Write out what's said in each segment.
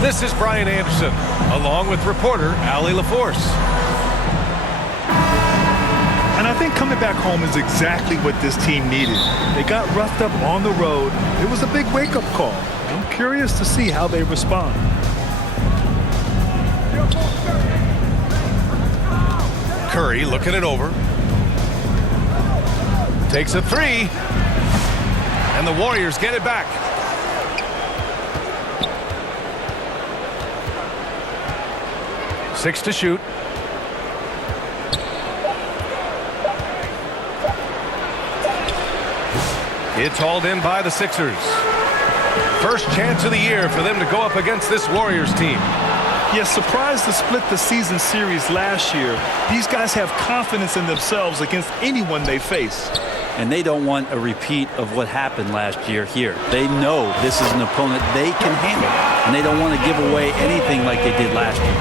This is Brian Anderson, along with reporter Allie LaForce. And I think coming back home is exactly what this team needed. They got roughed up on the road. It was a big wake-up call. I'm curious to see how they respond. Curry looking it over. Takes a three. And the Warriors get it back. Six to shoot. It's hauled in by the Sixers. First chance of the year for them to go up against this Warriors team. Yes, surprised to split the season series last year. These guys have confidence in themselves against anyone they face. And they don't want a repeat of what happened last year here. They know this is an opponent they can handle, and they don't want to give away anything like they did last year.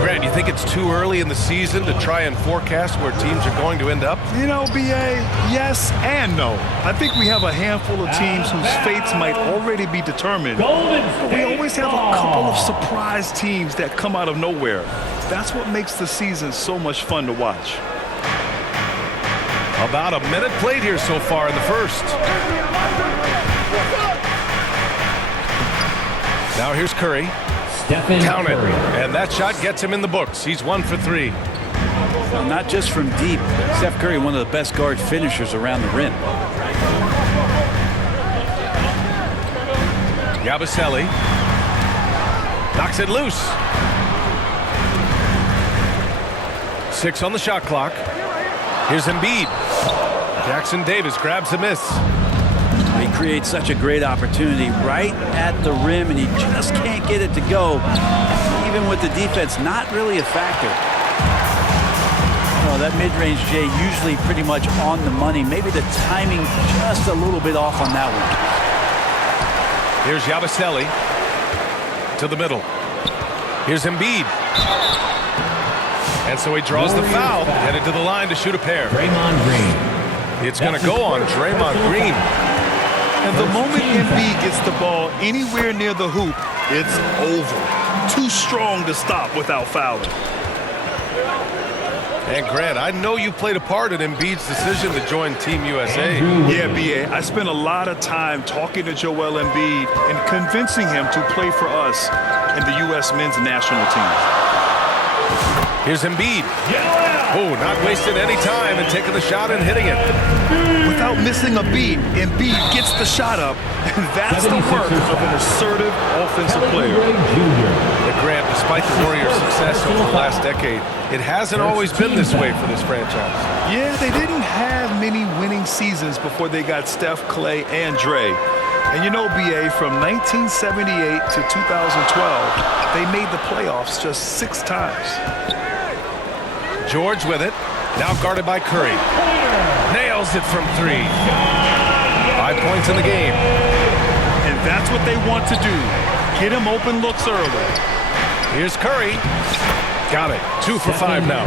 Grant, you think it's too early in the season to try and forecast where teams are going to end up? You know, B.A., yes and no. I think we have a handful of teams whose fates might already be determined. But we always have a couple of surprise teams that come out of nowhere. That's what makes the season so much fun to watch. About a minute played here so far in the first. Now here's Curry. Count it. And that shot gets him in the books. He's 1 for 3. Well, not just from deep. Steph Curry, one of the best guard finishers around the rim. Yabusele knocks it loose. 6 on the shot clock. Here's Embiid. Jackson Davis grabs the miss. He creates such a great opportunity right at the rim, and he just can't get it to go. Even with the defense, not really a factor. Oh, that mid-range, Jay, usually pretty much on the money. Maybe the timing just a little bit off on that one. Here's Yabusele to the middle. Here's Embiid. And so he draws the foul, headed to the line to shoot a pair. Draymond Green. It's going to go on Draymond Green. And the moment Embiid gets the ball anywhere near the hoop, it's over. Too strong to stop without fouling. And Grant, I know you played a part in Embiid's decision to join Team USA. Yeah, B.A., I spent a lot of time talking to Joel Embiid and convincing him to play for us in the U.S. men's national team. Here's Embiid. Oh, not wasting any time and taking the shot and hitting it. Without missing a beat, Embiid gets the shot up, and that's the work of an assertive offensive player. But Grant, despite the Warriors' success over the last decade, it hasn't always been this way for this franchise. Yeah, they didn't have many winning seasons before they got Steph, Clay, and Dre. And you know, B.A., from 1978 to 2012, they made the playoffs just 6 times. George with it, now guarded by Curry. Nails it from 3. 5 points in the game. And that's what they want to do. Get him open looks early. Here's Curry. Got it. 2 for 5 now.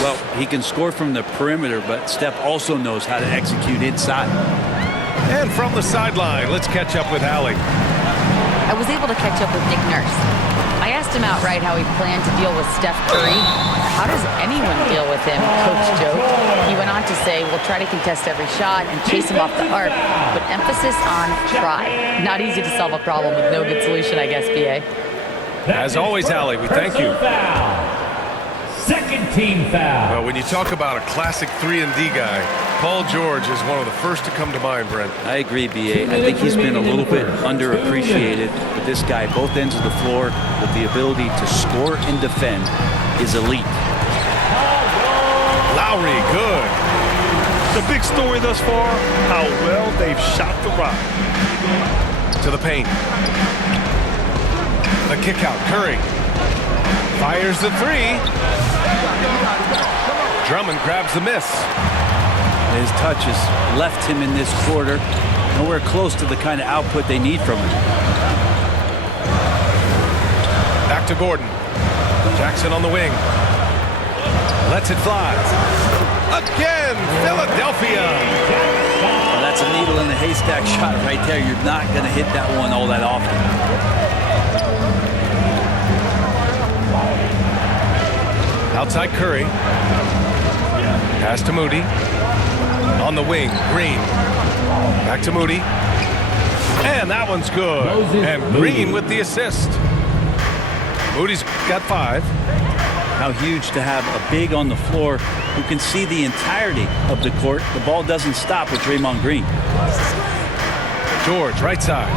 Well, he can score from the perimeter, but Steph also knows how to execute inside. And from the sideline, let's catch up with Allie. I was able to catch up with Nick Nurse. I asked him outright how he planned to deal with Steph Curry. How does anyone deal with him, Coach joked. He went on to say, we'll try to contest every shot and chase him off the arc, but emphasis on try. Not easy to solve a problem with no good solution, I guess, B.A. As always, Allie, we thank you. Second team foul. Well, when you talk about a classic 3-and-D guy, Paul George is one of the first to come to mind, Brent. I agree, B.A. I think he's been a little bit underappreciated. But this guy, both ends of the floor, with the ability to score and defend, is elite. Lowry, good. The big story thus far, how well they've shot the rock. To the paint. The kick out, Curry. Fires the 3. Drummond grabs the miss. His touch has left him in this quarter nowhere close to the kind of output they need from him. Back to Gordon. Jackson on the wing. Lets it fly. Again, Philadelphia. Well, that's That's a needle in the haystack shot right there. You're not going to hit that one all that often. Outside Curry. Pass to Moody. On the wing, Green. Back to Moody. And that one's good. And Green with the assist. Moody's got 5. How huge to have a big on the floor who can see the entirety of the court. The ball doesn't stop with Draymond Green. George, right side.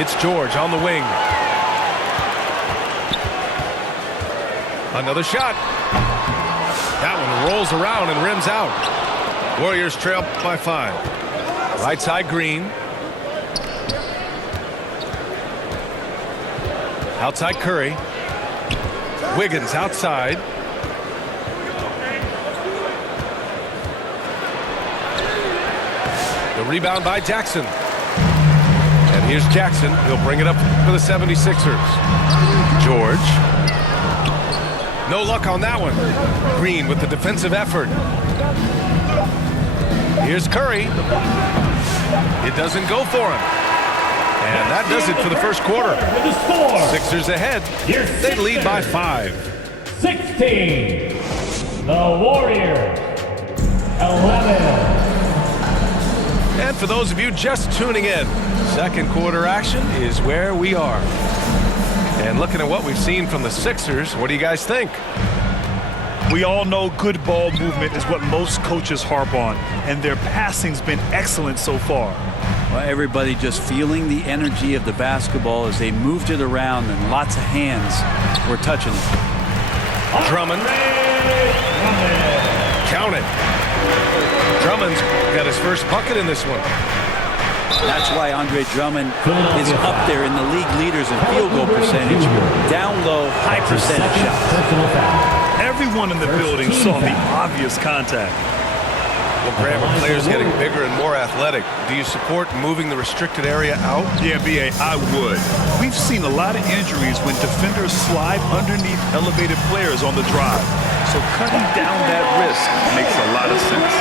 It's George on the wing. Another shot. That one rolls around and rims out. Warriors trail by 5. Right side, Green. Outside Curry. Wiggins outside. The rebound by Jackson. And here's Jackson. He'll bring it up for the 76ers. George. No luck on that one. Green with the defensive effort. Here's Curry. It doesn't go for him. And that does it for the first quarter. Sixers ahead. They lead by 5. 16. The Warriors. 11. And for those of you just tuning in, second quarter action is where we are. And looking at what we've seen from the Sixers, what do you guys think? We all know good ball movement is what most coaches harp on, and their passing's been excellent so far. Well, everybody just feeling the energy of the basketball as they moved it around, and lots of hands were touching it. Drummond. Count it. Drummond's got his first bucket in this one. That's why Andre Drummond is up there in the league leaders in field goal percentage. Down low, high percentage shots. Everyone in the building saw the obvious contact. Well, Graham, with players getting bigger and more athletic, do you support moving the restricted area out? Yeah, B.A., I would. We've seen a lot of injuries when defenders slide underneath elevated players on the drive. So cutting down that risk makes a lot of sense.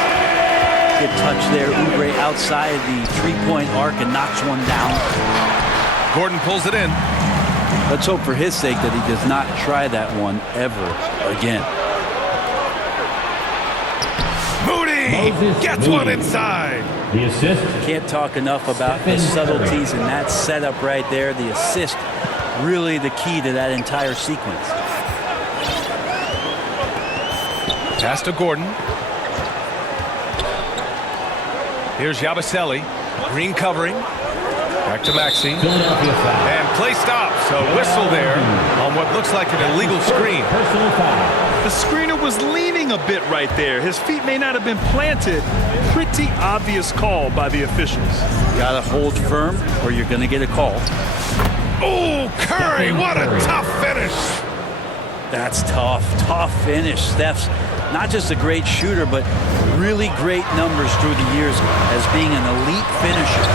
Good touch there. Oubre outside the three-point arc and knocks one down. Gordon pulls it in. Let's hope for his sake that he does not try that one ever again. Moody gets one inside. The assist. Can't talk enough about the subtleties in that setup right there. The assist, really the key to that entire sequence. Pass to Gordon. Here's Yabusele. Green covering. Back to Maxey. Philadelphia foul. And play stops. A whistle there on what looks like an illegal screen. Personal foul. The screener was leaning a bit right there. His feet may not have been planted. Pretty obvious call by the officials. Gotta hold firm or you're gonna get a call. Oh, Curry, what a tough finish. That's tough. Tough finish. Steph's not just a great shooter, but really great numbers through the years as being an elite finisher.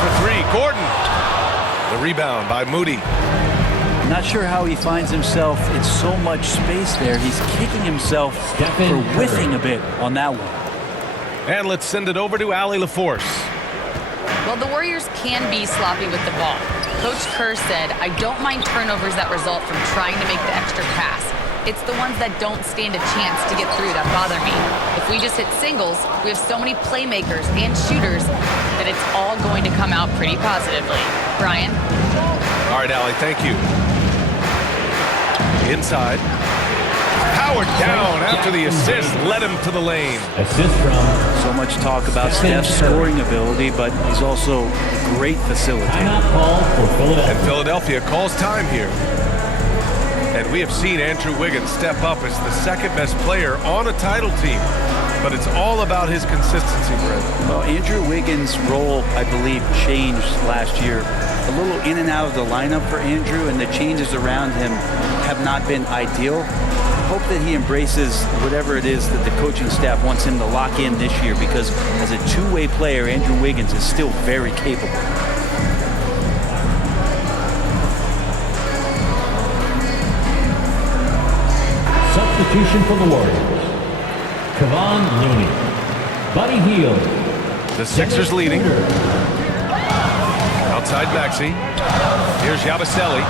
For 3, Gordon. The rebound by Moody. Not sure how he finds himself in so much space there. He's kicking himself for whiffing a bit on that one. And let's send it over to Allie LaForce. Well, the Warriors can be sloppy with the ball. Coach Kerr said, I don't mind turnovers that result from trying to make the extra pass. It's the ones that don't stand a chance to get through that bother me. If we just hit singles, we have so many playmakers and shooters that it's all going to come out pretty positively. Brian? All right, Allie, thank you. Inside. Howard down after the assist led him to the lane. Assist from. So much talk about Steph's scoring ability, but he's also a great facilitator. Timeout call for Philadelphia. And Philadelphia calls time here. And we have seen Andrew Wiggins step up as the second best player on a title team. But it's all about his consistency, Brent. Well, Andrew Wiggins' role, I believe, changed last year. A little in and out of the lineup for Andrew, and the changes around him have not been ideal. Hope that he embraces whatever it is that the coaching staff wants him to lock in this year, because as a two-way player, Andrew Wiggins is still very capable. Substitution for the Warriors. Kevon Looney. Buddy Hield. The Sixers leading. Outside Maxey. Here's Yabusele.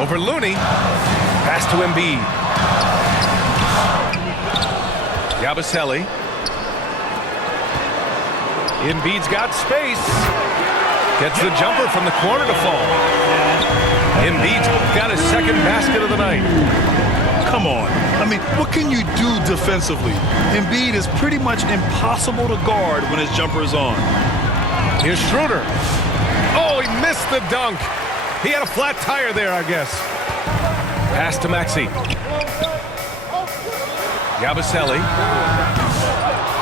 Over Looney. Pass to Embiid. Yabusele. Embiid's got space. Gets the jumper from the corner to fall. Embiid's got his second basket of the night. Come on. I mean, what can you do defensively? Embiid is pretty much impossible to guard when his jumper is on. Here's Schroeder. Oh, he missed the dunk. He had a flat tire there, I guess. Pass to Maxey. Yabusele.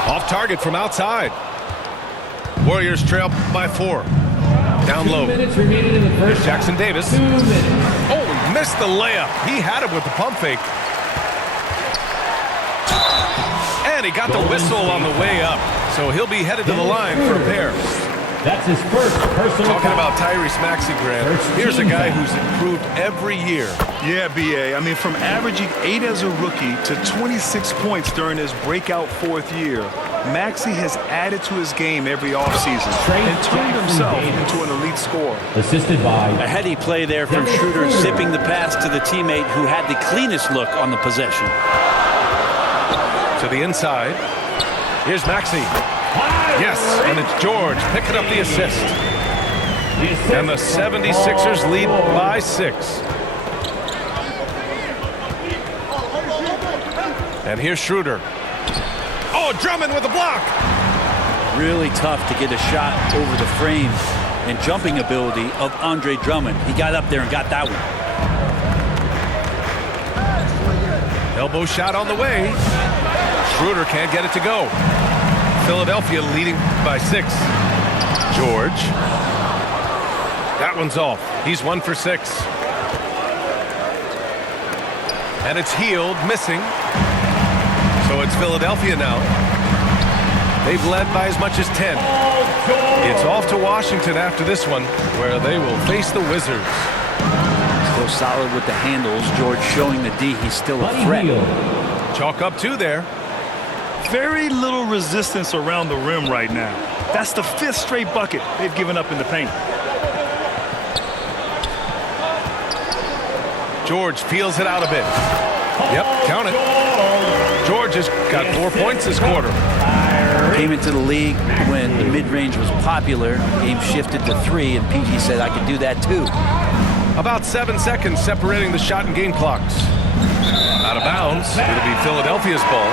Off target from outside. Warriors trail by 4. Down low. 2 minutes remaining in the first. Jackson Davis. 2 minutes. Oh, he missed the layup. He had it with the pump fake. And he got the whistle on the way up. So he'll be headed to the line for a pair. That's his first personal Talking foul. about Tyrese Maxey, Grant. Here's a guy who's improved every year. Yeah, B.A. I mean, from averaging 8 as a rookie to 26 points during his breakout 4th year, Maxey has added to his game every offseason and turned himself into an elite scorer. Assisted by A heady play there from Schroeder, zipping the pass to the teammate who had the cleanest look on the possession. To the inside. Here's Maxey. Yes, and it's George picking up the assist. And the 76ers lead by 6. And here's Schroeder. Oh, Drummond with a block. Really tough to get a shot over the frame and jumping ability of Andre Drummond. He got up there and got that one. Elbow shot on the way. Schroeder can't get it to go. Philadelphia leading by 6. George. That one's off. He's 1 for 6. And it's Hield missing. So it's Philadelphia now. They've led by as much as 10. It's off to Washington after this one, where they will face the Wizards. Still solid with the handles. George showing the D he's still a Buddy threat. Hield. Chalk up 2 there. Very little resistance around the rim right now. That's the 5th straight bucket they've given up in the paint. George feels it out a bit. Yep, count it. George has got 4 points this quarter. Came into the league when the mid-range was popular. Game shifted to 3, and PG said, I can do that too. About 7 seconds separating the shot and game clocks. Out of bounds. It'll be Philadelphia's ball.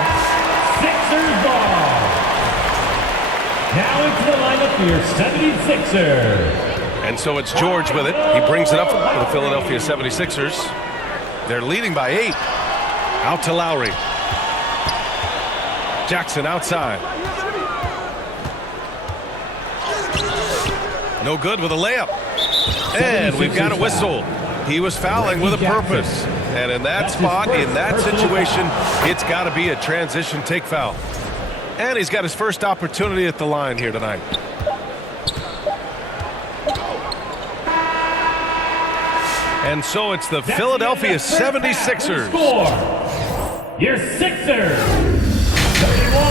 Sixers ball. Now into the lineup for your 76ers. And so it's George with it. He brings it up for the Philadelphia 76ers. They're leading by 8. Out to Lowry. Jackson outside. No good with a layup. And we've got a whistle. He was fouling with a purpose. And in that spot, in that situation, it's got to be a transition take foul. And he's got his first opportunity at the line here tonight. And so it's the Philadelphia 76ers. Score. Your Sixers. 31.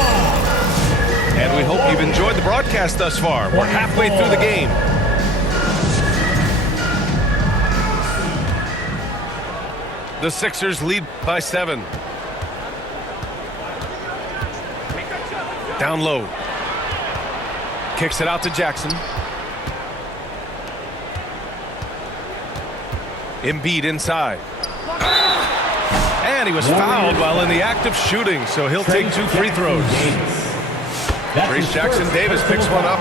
And we hope you've enjoyed the broadcast thus far. We're halfway through the game. The Sixers lead by 7. Down low. Kicks it out to Jackson. Embiid inside. And he was fouled while in the act of shooting, so he'll take 2 free throws. Trace Jackson Davis picks one up.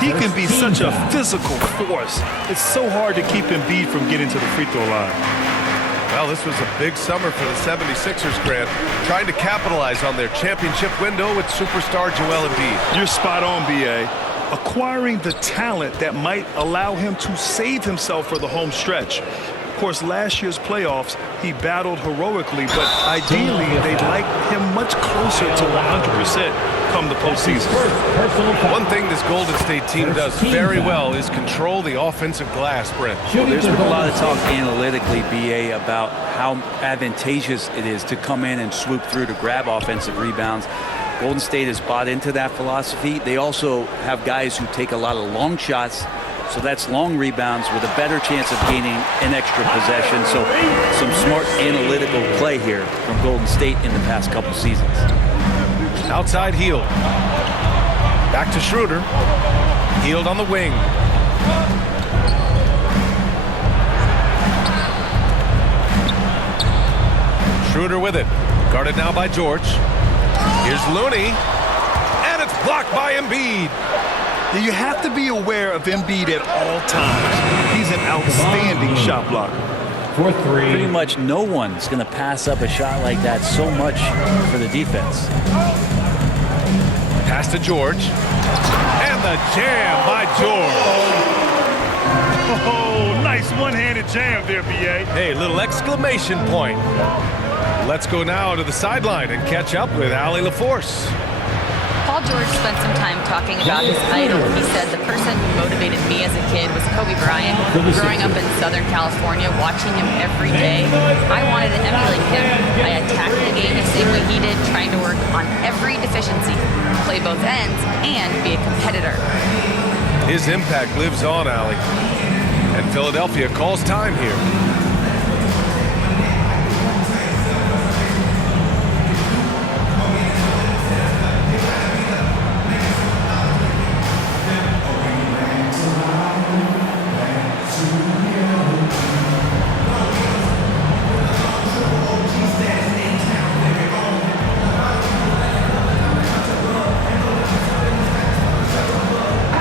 He can be such a physical force. It's so hard to keep Embiid from getting to the free throw line. Well, this was a big summer for the 76ers, Grant, trying to capitalize on their championship window with superstar Joel Embiid. You're spot on, B.A. Acquiring the talent that might allow him to save himself for the home stretch. Of course, last year's playoffs, he battled heroically, but ideally, they'd like him much closer to 100% come the postseason. Personal foul. One thing this Golden State team does very well is control the offensive glass, Brent. Shooting There's for been a lot Golden of talk analytically, BA, about how advantageous it is to come in and swoop through to grab offensive rebounds. Golden State has bought into that philosophy. They also have guys who take a lot of long shots, so that's long rebounds with a better chance of gaining an extra possession. So some smart analytical play here from Golden State in the past couple seasons. Outside Hield. Back to Schroeder. Hield on the wing. Schroeder with it. Guarded now by George. Here's Looney. And it's blocked by Embiid. You have to be aware of Embiid at all times. He's an outstanding shot blocker. for three. Pretty much no one's going to pass up a shot like that so much for the defense. Pass to George. And the jam by George. Oh, nice one-handed jam there, B.A. Hey, little exclamation point. Let's go now to the sideline and catch up with Allie LaForce. Paul George spent some time talking about his idol. He said the person who motivated me as a kid was Kobe Bryant. Growing up in Southern California, watching him every day, I wanted to emulate him. I attacked the game the same way he did, trying to work on every deficiency, play both ends, and be a competitor. His impact lives on, Allie. And Philadelphia calls time here.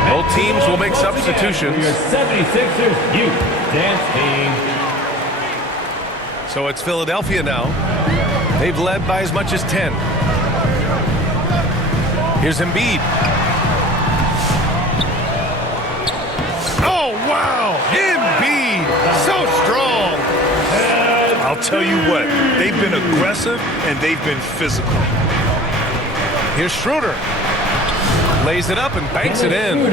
Both teams will make substitutions. Your 76ers youth dance team. So it's Philadelphia now. They've led by as much as 10. Here's Embiid. Oh, wow! Embiid! So strong! I'll tell you what, they've been aggressive and they've been physical. Here's Schroeder. Lays it up and banks it in.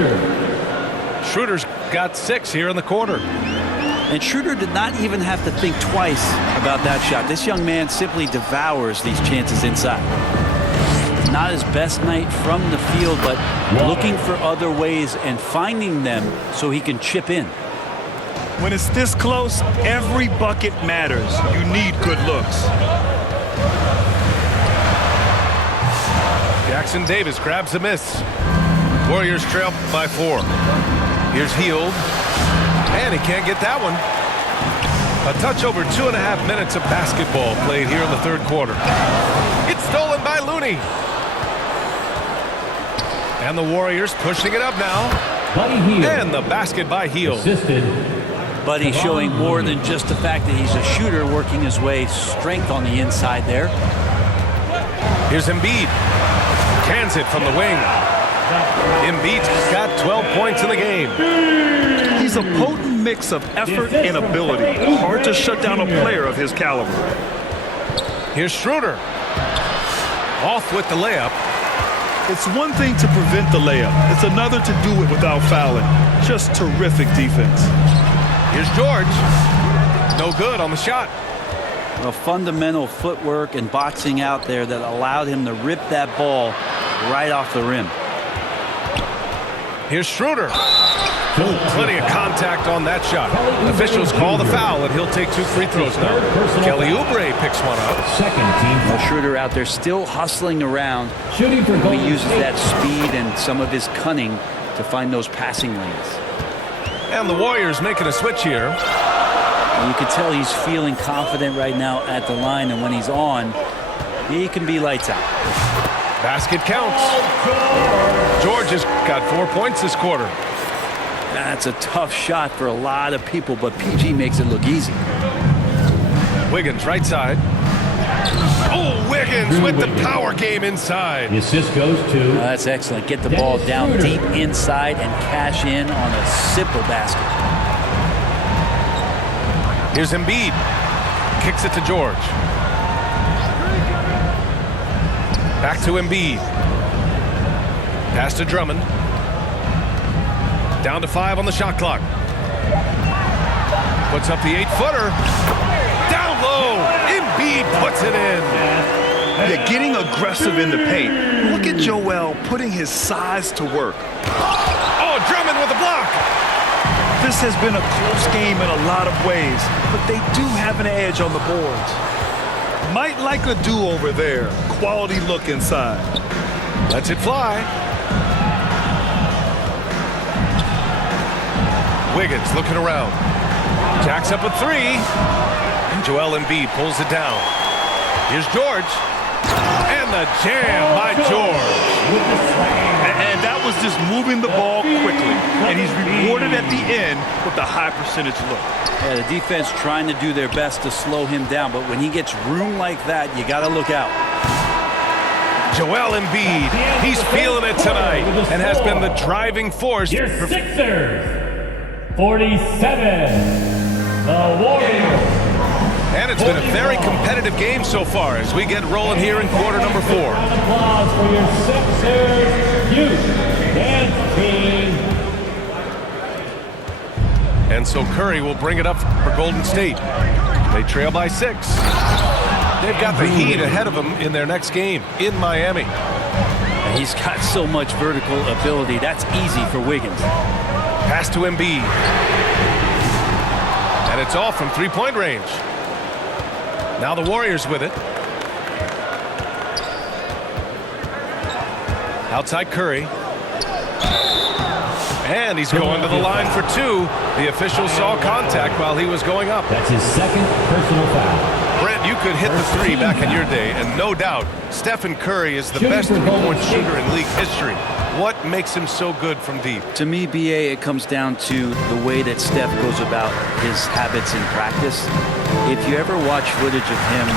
Schroeder's got 6 here in the quarter. And Schroeder did not even have to think twice about that shot. This young man simply devours these chances inside. Not his best night from the field, but looking for other ways and finding them so he can chip in. When it's this close, every bucket matters. You need good looks. Jackson Davis grabs a miss. Warriors trail by 4. Here's Hield. And he can't get that one. A touch over 2.5 minutes of basketball played here in the third quarter. It's stolen by Looney. And the Warriors pushing it up now. Buddy Hield. And the basket by Hield. Assisted. Buddy showing more than just the fact that he's a shooter, working his way strength on the inside there. Here's Embiid. Cans it from the wing. Embiid's got 12 points in the game. He's a potent mix of effort and ability. Hard to shut down a player of his caliber. Here's Schroeder. Off with the layup. It's one thing to prevent the layup. It's another to do it without fouling. Just terrific defense. Here's George. No good on the shot. A fundamental footwork and boxing out there that allowed him to rip that ball right off the rim. Here's Schroeder. Plenty of contact on that shot. Officials call the foul, and he'll take 2 free throws now. Kelly Oubre picks one up. Second team. Well, Schroeder out there still hustling around. Shooting for He Golden uses State. that speed and some of his cunning to find those passing lanes. And the Warriors making a switch here. You can tell he's feeling confident right now at the line, and when he's on, he can be lights out. Basket counts. George has got 4 points this quarter. That's a tough shot for a lot of people, but PG makes it look easy. Wiggins right side. Oh, Wiggins with the power game inside. The assist goes to That's excellent. Get the ball down deep inside and cash in on a simple basket. Here's Embiid. Kicks it to George. Back to Embiid. Pass to Drummond. Down to 5 on the shot clock. Puts up the 8-footer. Down low. Embiid puts it in. Yeah, getting aggressive in the paint. Look at Joel putting his size to work. Oh, Drummond with a block. This has been a close game in a lot of ways, but they do have an edge on the boards. Might like a do-over there. Quality look inside. Lets it fly. Wiggins looking around. Jacks up a 3. And Joel Embiid pulls it down. Here's George. And the jam by George. And that was just moving the ball quickly. And he's rewarded at the end with a high percentage look. Yeah, the defense trying to do their best to slow him down, but when he gets room like that, you got to look out. Joel Embiid, he's feeling it tonight and has been the driving force. Your Sixers, 47. The Warriors. And it's been a very competitive game so far as we get rolling here in quarter number 4. Applause for your Sixers youth dance team. And so Curry will bring it up for Golden State. They trail by 6. They've got the Heat ahead of them in their next game in Miami. And he's got so much vertical ability. That's easy for Wiggins. Pass to Embiid. And it's all from three-point range. Now the Warriors with it. Outside Curry. And he's going to the line for 2. The official saw contact while he was going up. That's his second personal foul. Brent, you could hit the 3 back in your day, and no doubt, Stephen Curry is the best three-point shooter in league history. What makes him so good from deep? To me, BA, it comes down to the way that Steph goes about his habits in practice. If you ever watch footage of him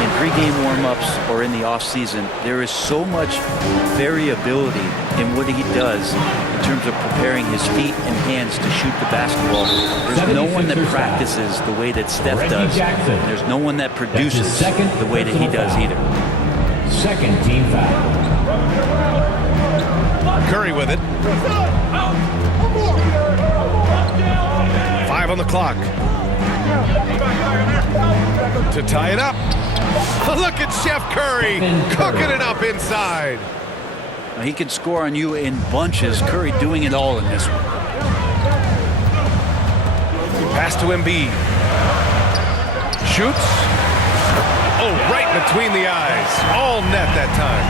in pregame warm-ups or in the off-season, there is so much variability in what he does in terms of preparing his feet and hands to shoot the basketball. There's no one that practices the way that Steph does. There's no one that produces the way that he does either. Second team foul. Curry with it. 5 on the clock. To tie it up. Look at Chef Curry cooking it up inside. Now, he can score on you in bunches. Curry doing it all in this one. Pass to Embiid. Shoots. Oh, right between the eyes. All net that time.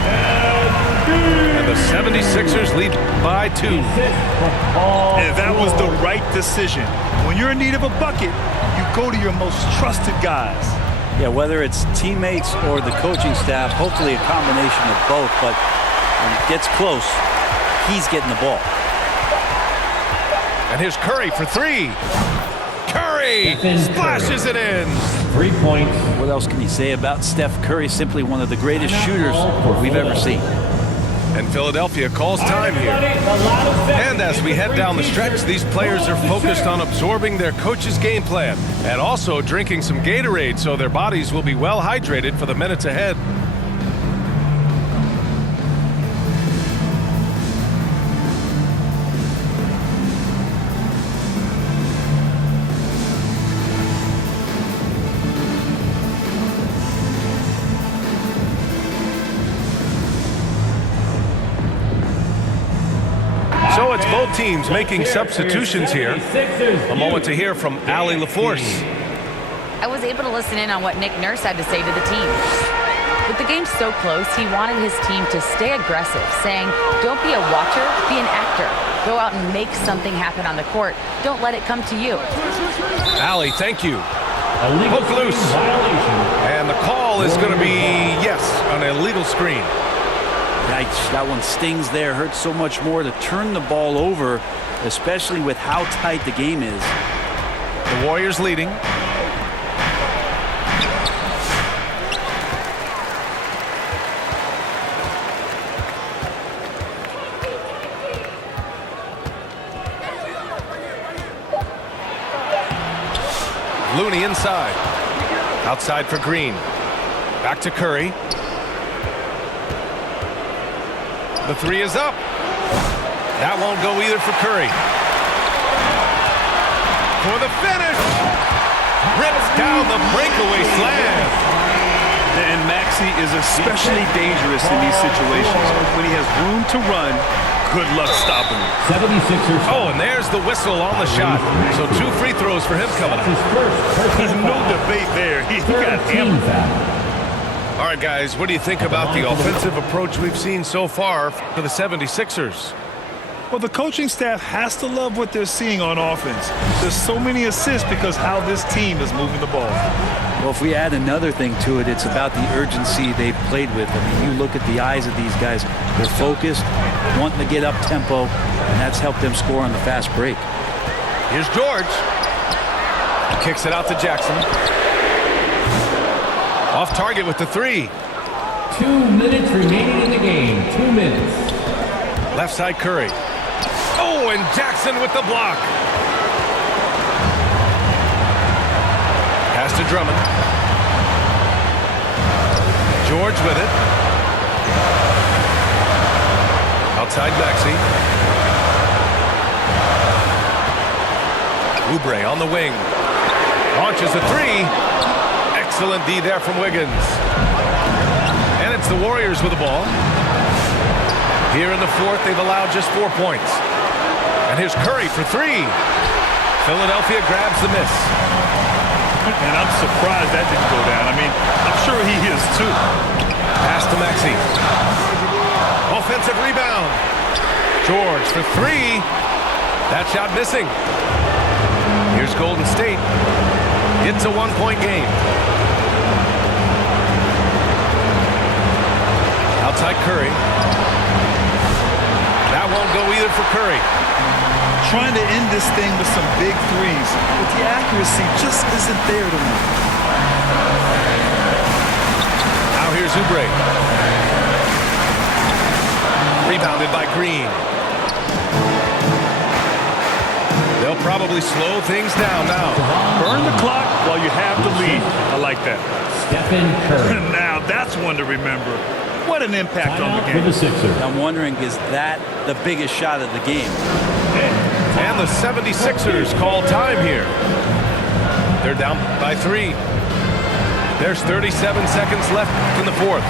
And the 76ers lead by 2. And that was the right decision. When you're in need of a bucket, you go to your most trusted guys. Yeah, whether it's teammates or the coaching staff, hopefully a combination of both, but when it gets close, he's getting the ball. And here's Curry for 3. Curry splashes it in. 3 points. What else can you say about Steph Curry? Simply one of the greatest shooters we've ever seen. And Philadelphia calls time here. And as we head down the stretch, these players are focused on absorbing their coach's game plan and also drinking some Gatorade so their bodies will be well hydrated for the minutes ahead. So it's both teams making substitutions here. A moment to hear from Allie LaForce. I was able to listen in on what Nick Nurse had to say to the team. With the game so close, he wanted his team to stay aggressive, saying, don't be a watcher, be an actor. Go out and make something happen on the court. Don't let it come to you. Allie, thank you. Hook loose. And the call is going to be, yes, an illegal screen. Yikes, that one stings there. Hurts so much more to turn the ball over, especially with how tight the game is. The Warriors leading. Looney inside. Outside for Green. Back to Curry. The 3 is up. That won't go either for Curry. For the finish. Rips down the breakaway slam. And Maxey is especially dangerous in these situations. When he has room to run, good luck stopping him. 76ers. Oh, and there's the whistle on the shot. So 2 free throws for him coming up. His first There's personal no foul. debate there. He got Team hammered. foul. All right, guys, what do you think about the offensive approach we've seen so far for the 76ers? Well, the coaching staff has to love what they're seeing on offense. There's so many assists because how this team is moving the ball. Well, if we add another thing to it, it's about the urgency they've played with. I mean, you look at the eyes of these guys. They're focused, wanting to get up tempo, and that's helped them score on the fast break. Here's George. Kicks it out to Jackson. Off target with the 3. 2 minutes remaining in the game. 2 minutes. Left side Curry. Oh, and Jackson with the block. Pass to Drummond. George with it. Outside Maxey. Oubre on the wing. Launches a 3. Excellent D there from Wiggins. And it's the Warriors with the ball. Here in the 4th, they've allowed just 4 points. And here's Curry for 3. Philadelphia grabs the miss. And I'm surprised that didn't go down. I mean, I'm sure he is too. Pass to Maxey. Offensive rebound. George for 3. That shot missing. Here's Golden State. It's a 1-point game. Outside Curry. That won't go either for Curry. Trying to end this thing with some big threes, but the accuracy just isn't there tonight. Now here's Oubre. Rebounded by Green. They'll probably slow things down now. Burn the clock while you have the lead. I like that. Stephen Curry. Now that's one to remember. What an impact on the For game. the Sixers. I'm wondering, is that the biggest shot of the game? And the 76ers call time here. They're down by 3. There's 37 seconds left in the 4th.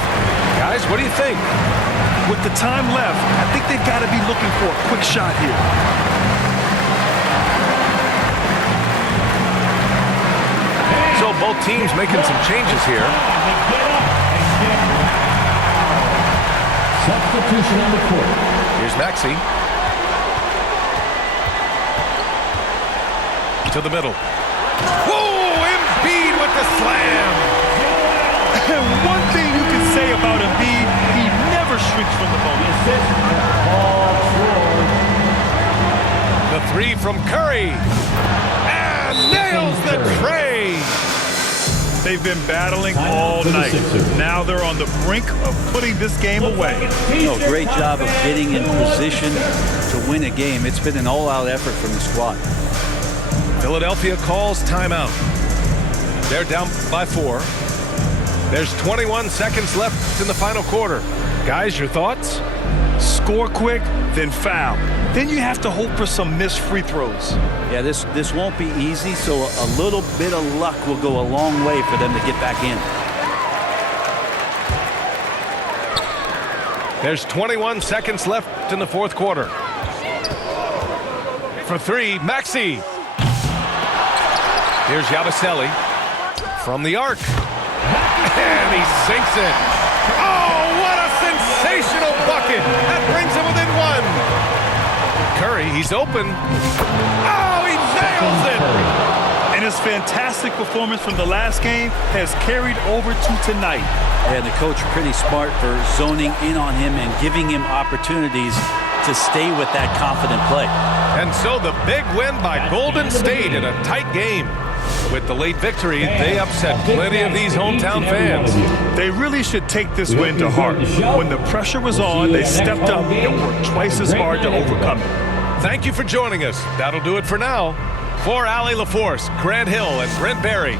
Guys, what do you think? With the time left, I think they've got to be looking for a quick shot here. So both teams making some changes here. Substitution on the court. Here's Maxey. To the middle. Whoa! Embiid with the slam! And one thing you can say about Embiid, he never shrinks from the moment. The 3 from Curry. And nails the tray! They've been battling all night. Now they're on the brink of putting this game away. No, great job of getting in position to win a game. It's been an all-out effort from the squad. Philadelphia calls timeout. They're down by 4. There's 21 seconds left in the final quarter. Guys, your thoughts? Score quick, then foul. Then you have to hope for some missed free throws. Yeah, this won't be easy, so a little bit of luck will go a long way for them to get back in. There's 21 seconds left in the 4th quarter. For 3, Maxey. Here's Yabusele from the arc. And he sinks it. Oh, what a sensational bucket. That brings him within 1. Curry, he's open. Oh, he nails it. And his fantastic performance from the last game has carried over to tonight. And the coach pretty smart for zoning in on him and giving him opportunities to stay with that confident play. And so the big win by Golden State in a tight game. With the late victory, they upset plenty of these hometown fans. They really should take this win to heart. When the pressure was on, they stepped up and worked twice as hard to overcome it. Thank you for joining us. That'll do it for now. For Allie LaForce, Grant Hill, and Brent Barry,